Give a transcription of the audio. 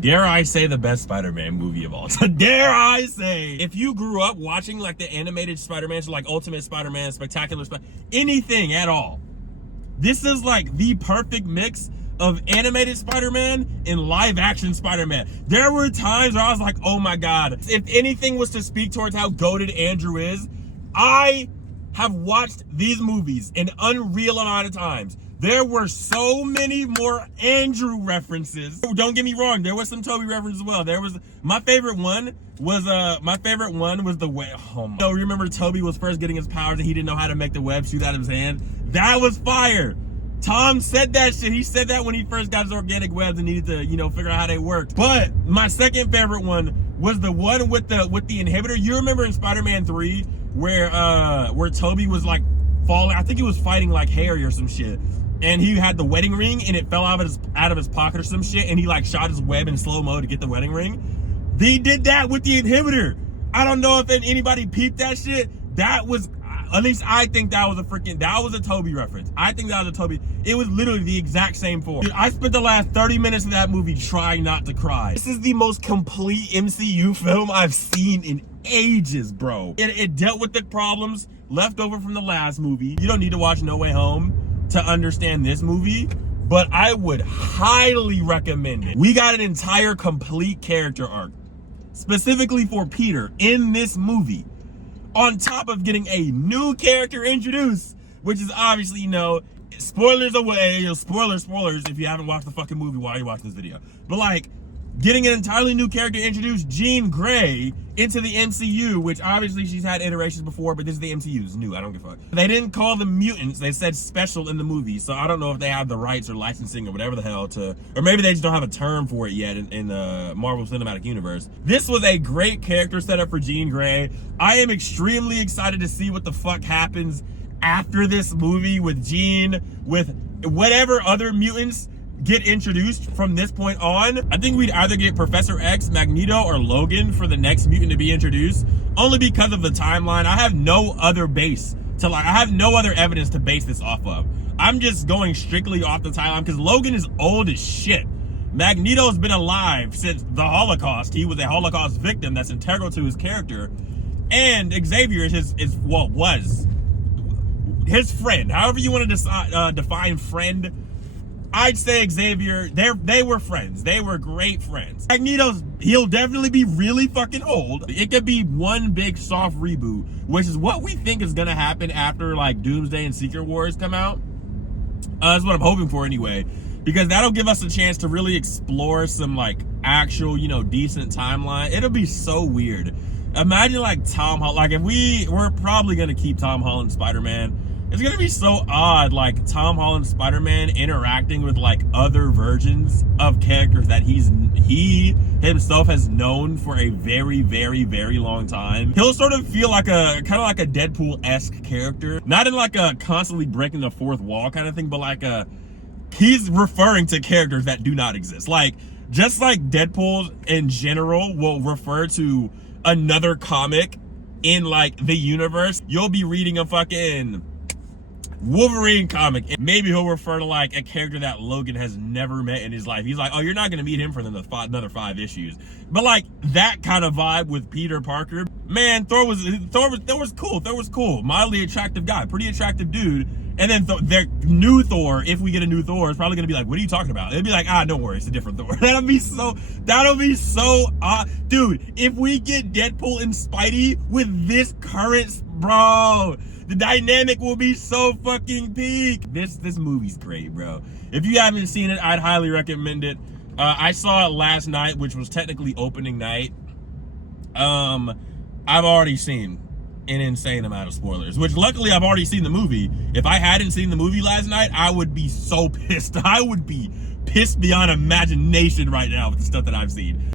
Dare I say the best Spider-Man movie of all time. Dare I say, if you grew up watching like the animated Spider-Man, so like Ultimate Spider-Man, Spectacular Spider, anything at all, this is like the perfect mix of animated Spider-Man and live action Spider-Man. There were times where I was like, oh my God, if anything was to speak towards how goated Andrew is, I have watched these movies an unreal amount of times. There were so many more Andrew references. Don't get me wrong, there was some Toby references as well. There was my favorite one was the web. Oh my. So remember Toby was first getting his powers and he didn't know how to make the web shoot out of his hand? That was fire. Tom said that shit. He said that when he first got his organic webs and needed to, figure out how they worked. But my second favorite one was the one with the inhibitor. You remember in Spider-Man 3 where Toby was like falling, I think he was fighting like Harry or some shit. And he had the wedding ring and it fell out of his pocket or some shit, and he like shot his web in slow-mo to get the wedding ring. They did that with the inhibitor. I don't know if anybody peeped that shit. That was, at least I think that was a Toby reference. I think that was a Toby. It was literally the exact same form. I spent the last 30 minutes of that movie trying not to cry. This is the most complete MCU film I've seen in ages, bro. It dealt with the problems left over from the last movie. You don't need to watch No Way Home to understand this movie, but I would highly recommend it. We got an entire complete character arc, specifically for Peter in this movie, on top of getting a new character introduced, which is obviously, spoilers away, spoilers if you haven't watched the fucking movie while you're watching this video. But like, getting an entirely new character introduced, Jean Grey, into the MCU, which obviously she's had iterations before, but this is the MCU, it's new, I don't give a fuck. They didn't call them mutants, they said special in the movie, so I don't know if they have the rights or licensing or whatever the hell or maybe they just don't have a term for it yet in the Marvel Cinematic Universe. This was a great character setup for Jean Grey. I am extremely excited to see what the fuck happens after this movie with Jean, with whatever other mutants get introduced from this point on. I think we'd either get Professor X, Magneto, or Logan for the next mutant to be introduced, only because of the timeline. I have no other evidence to base this off of. I'm just going strictly off the timeline because Logan is old as shit. Magneto's been alive since the Holocaust. He was a Holocaust victim that's integral to his character. And Xavier was his friend. However you want to define friend, I'd say Xavier, they were friends. They were great friends. He'll definitely be really fucking old. It could be one big soft reboot, which is what we think is gonna happen after like Doomsday and Secret Wars come out. That's what I'm hoping for anyway, because that'll give us a chance to really explore some like actual, decent timeline. It'll be so weird. Imagine like Tom Holland, like if we're probably gonna keep Tom Holland Spider-Man. It's gonna be so odd, like Tom Holland Spider-Man interacting with like other versions of characters that he himself has known for a very, very, very long time. He'll sort of feel like a Deadpool-esque character, not in like a constantly breaking the fourth wall kind of thing, but like he's referring to characters that do not exist. Like just like Deadpool in general will refer to another comic in like the universe. You'll be reading a fucking Wolverine comic, and maybe he'll refer to like a character that Logan has never met in his life. He's like, oh, you're not gonna meet him for another 5 issues. But like that kind of vibe with Peter Parker. Man, Thor was cool. Thor was cool. Mildly attractive guy, pretty attractive dude. And then their new Thor, if we get a new Thor, is probably gonna be like, what are you talking about? It'll be like, don't worry, it's a different Thor. That'll be so dude, if we get Deadpool and Spidey with this current, bro, the dynamic will be so fucking peak. This movie's great, bro. If you haven't seen it, I'd highly recommend it. I saw it last night, which was technically opening night. I've already seen an insane amount of spoilers, which luckily I've already seen the movie. If I hadn't seen the movie last night, I would be so pissed. I would be pissed beyond imagination right now with the stuff that I've seen.